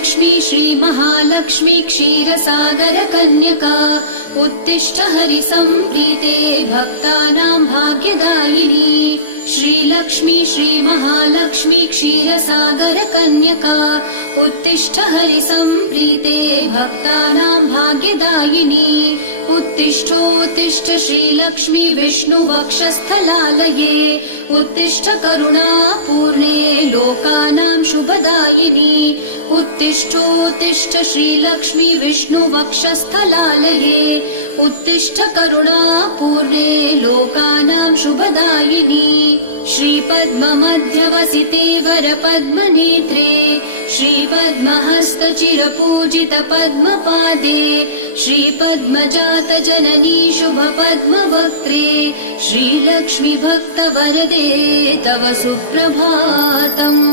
श्रीलक्ष्मी श्रीमहालक्ष्मी क्षीरसागरकन्यका उत्तिष्ठ हरिसम्प्रीते भक्तानां भाग्यदायिनी। श्रीलक्ष्मी श्रीमहालक्ष्मी क्षीरसागरकन्यका उत्तिष्ठ हरिसम्प्रीते भक्तानां भाग्यदायिनी। उत्तिष्ठोत्तिष्ठ श्रीलक्ष्मी विष्णुवक्षस्थलालये उत्तिष्ठ करुणापूर्णे लोकानां शुभदायिनी। उत्तिष्ठोत्तिष्ठ श्रीलक्ष्मी विष्णुवक्षस्थलालये उत्तिष्ठ करुणापूर्णे लोकानां शुभदायिनी। श्रीपद्ममध्यवसिते वरपद्मनेत्रे श्रीपद्महस्तचिरपूजित पद्मपादे श्रीपद्मजातजननी शुभपद्मवक्त्रे श्रीलक्ष्मी भक्तवरदे तव सुप्रभातम्।